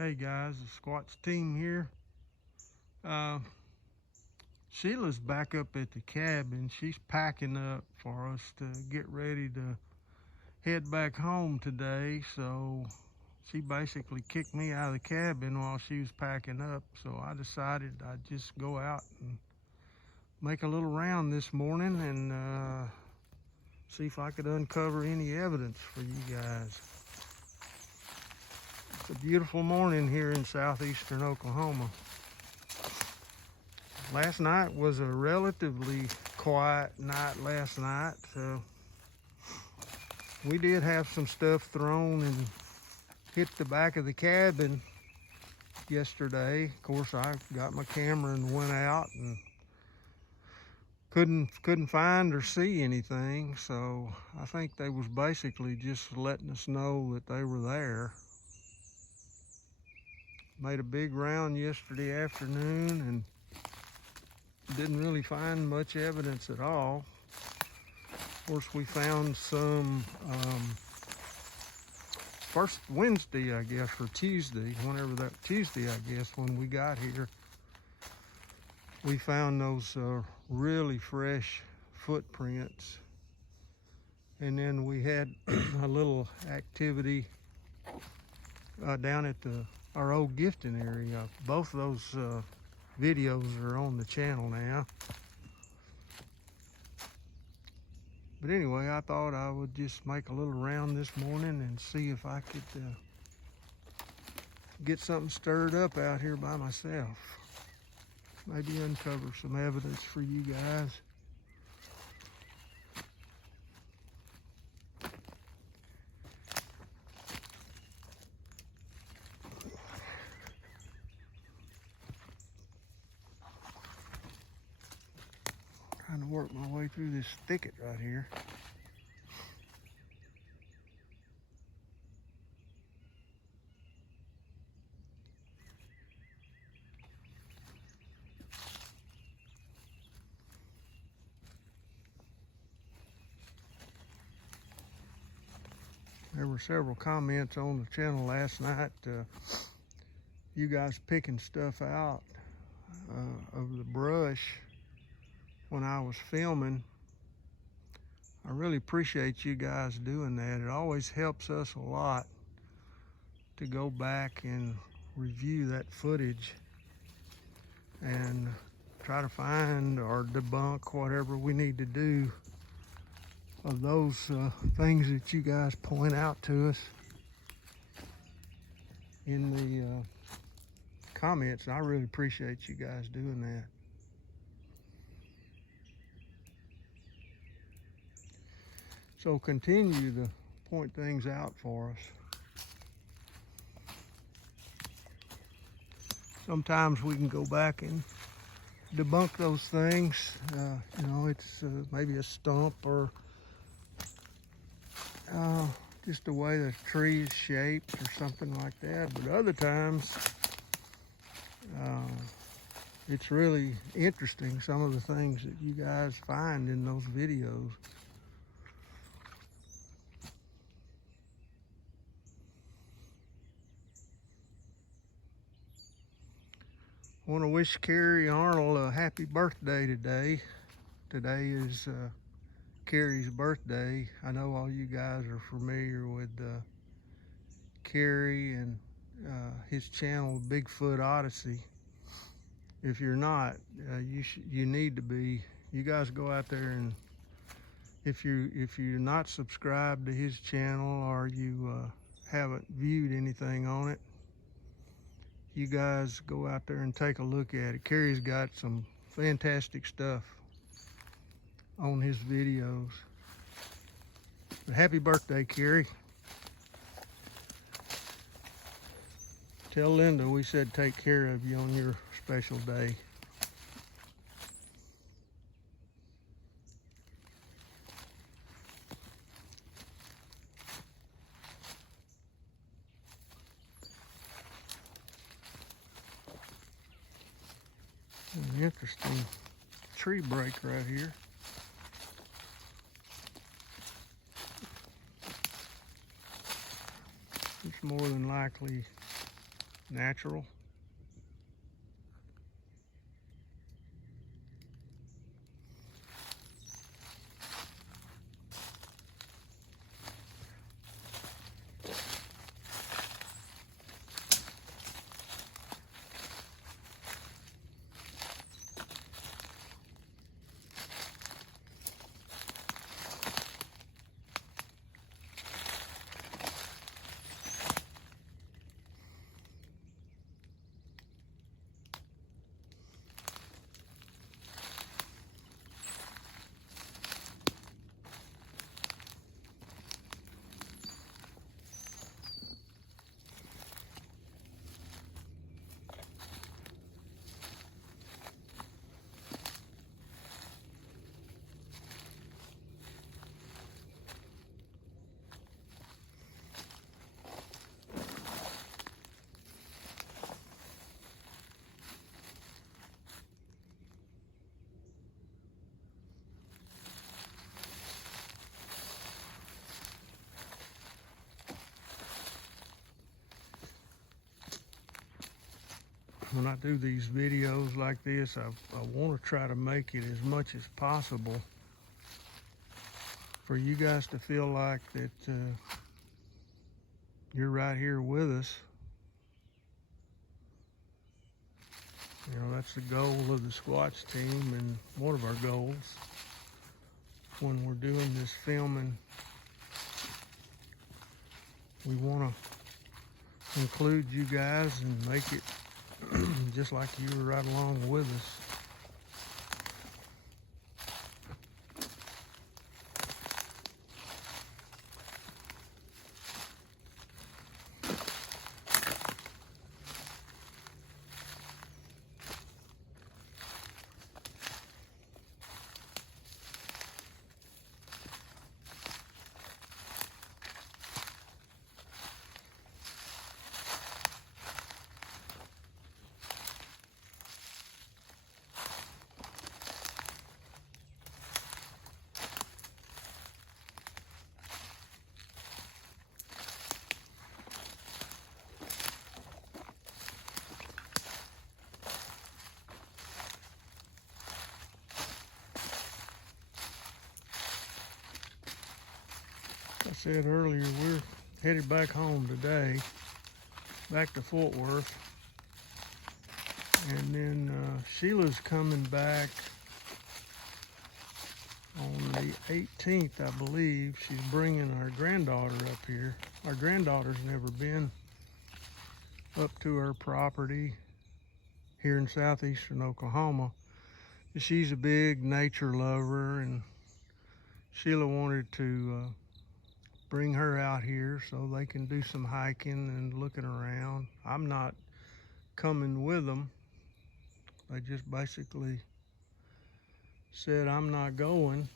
Hey guys, the Squats team here. Sheila's back up at the cabin. She's packing up for us to get ready to head back home today. So she basically kicked me out of the cabin while she was packing up. So I decided I'd just go out and make a little round this morning and see if I could uncover any evidence for you guys. It's a beautiful morning here in southeastern Oklahoma. Last night was a relatively quiet night last night. We did have some stuff thrown and hit the back of the cabin yesterday. Of course, I got my camera and went out and couldn't find or see anything. So I think they was basically just letting us know that they were there. Made a big round yesterday afternoon and didn't really find much evidence at all. Of course, we found some first Wednesday, I guess, or Tuesday, whenever that Tuesday, I guess, when we got here, we found those really fresh footprints. And then we had a little activity down at our old gifting area. Both of those videos are on the channel now. But anyway, I thought I would just make a little round this morning and see if I could get something stirred up out here by myself. Maybe uncover some evidence for you guys. Trying to work my way through this thicket right here. There were several comments on the channel last night, you guys picking stuff out of the brush when I was filming. I really appreciate you guys doing that. It always helps us a lot to go back and review that footage and try to find or debunk whatever we need to do of those things that you guys point out to us in the comments. I really appreciate you guys doing that. So continue to point things out for us. Sometimes we can go back and debunk those things. You know, it's maybe a stump or just the way the tree is shaped or something like that. But other times, it's really interesting, some of the things that you guys find in those videos. I want to wish Carrie Arnold a happy birthday today. Today is Carrie's birthday. I know all you guys are familiar with Carrie and his channel, Bigfoot Odyssey. If you're not, you need to be. You guys go out there and if you're not subscribed to his channel or you haven't viewed anything on it, you guys go out there and take a look at it. Carrie's got some fantastic stuff on his videos. But happy birthday, Carrie. Tell Linda we said take care of you on your special day. An interesting tree break right here. It's more than likely natural. When I do these videos like this, I want to try to make it as much as possible for you guys to feel like that you're right here with us. You know, that's the goal of the Squatch team, and one of our goals when we're doing this filming. We want to include you guys and make it just like you were right along with us. I said earlier, we're headed back home today, back to Fort Worth. And then Sheila's coming back on the 18th, I believe. She's bringing our granddaughter up here. Our granddaughter's never been up to her property here in southeastern Oklahoma. She's a big nature lover, and Sheila wanted to bring her out here so they can do some hiking and looking around. I'm not coming with them. They just basically said I'm not going,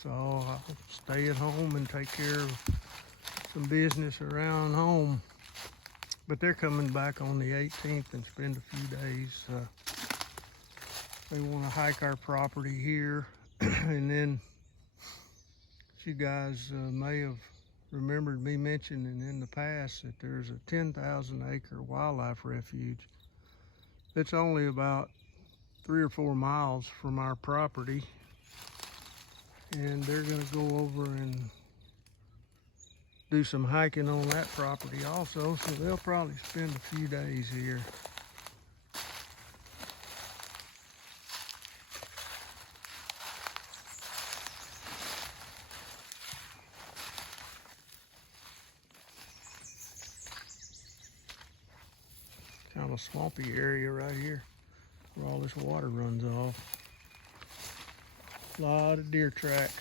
so I'll stay at home and take care of some business around home. But they're coming back on the 18th and spend a few days. They want to hike our property here. And then you guys may have remembered me mentioning in the past that there's a 10,000 acre wildlife refuge that's only about 3 or 4 miles from our property, and they're going to go over and do some hiking on that property also, so they'll probably spend a few days here. Kind of a swampy area right here where all this water runs off. A lot of deer tracks.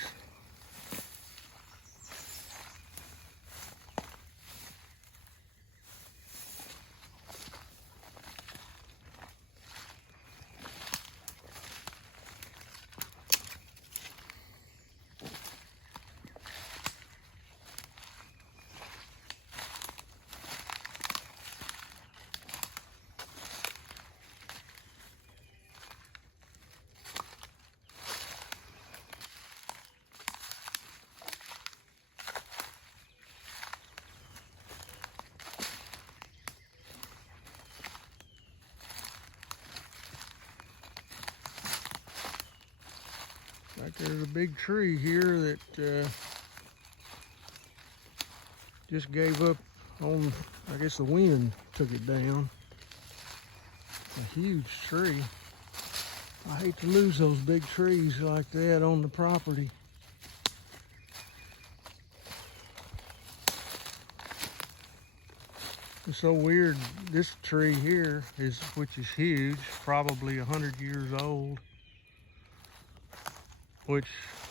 There's a big tree here that just gave up on, I guess the wind took it down. A huge tree. I hate to lose those big trees like that on the property. It's so weird. This tree here which is huge, probably 100 years old, which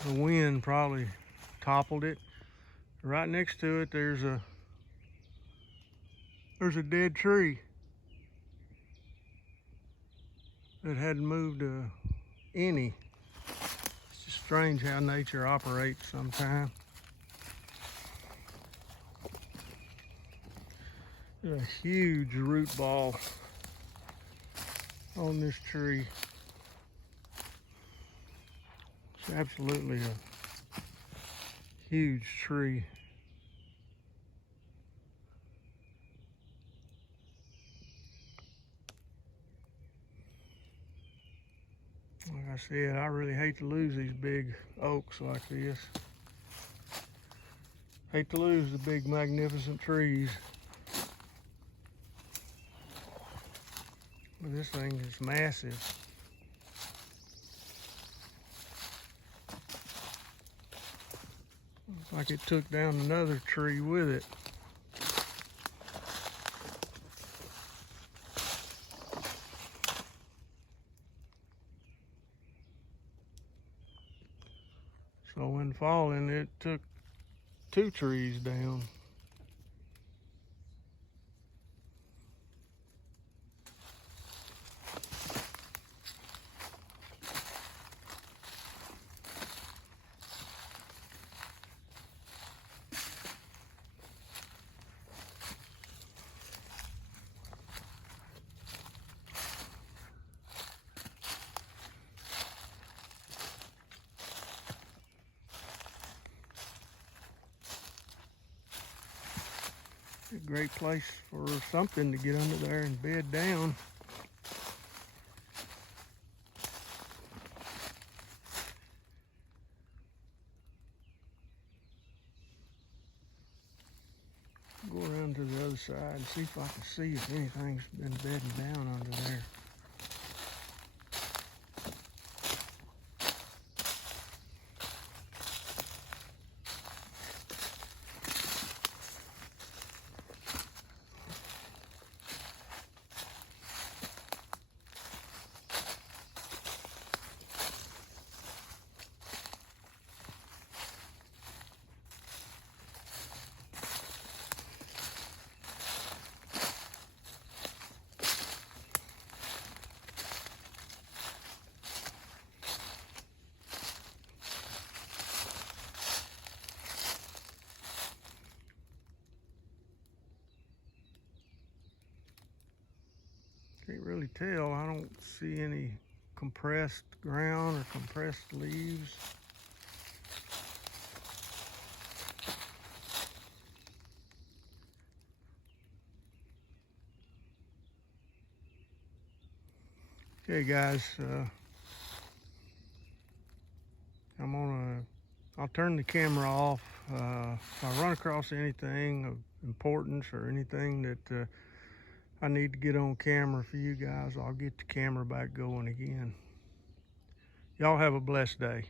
the wind probably toppled it. Right next to it, there's a dead tree that hadn't moved any. It's just strange how nature operates sometimes. There's a huge root ball on this tree. It's absolutely a huge tree. Like I said, I really hate to lose these big oaks like this. Hate to lose the big magnificent trees. But this thing is massive. Looks like it took down another tree with it. So when falling, it took 2 trees down. A great place for something to get under there and bed down. Go around to the other side and see if I can see if anything's been bedding down under there. Can't really tell. I don't see any compressed ground or compressed leaves. Okay guys, I'll turn the camera off. If I run across anything of importance or anything that I need to get on camera for you guys, I'll get the camera back going again. Y'all have a blessed day.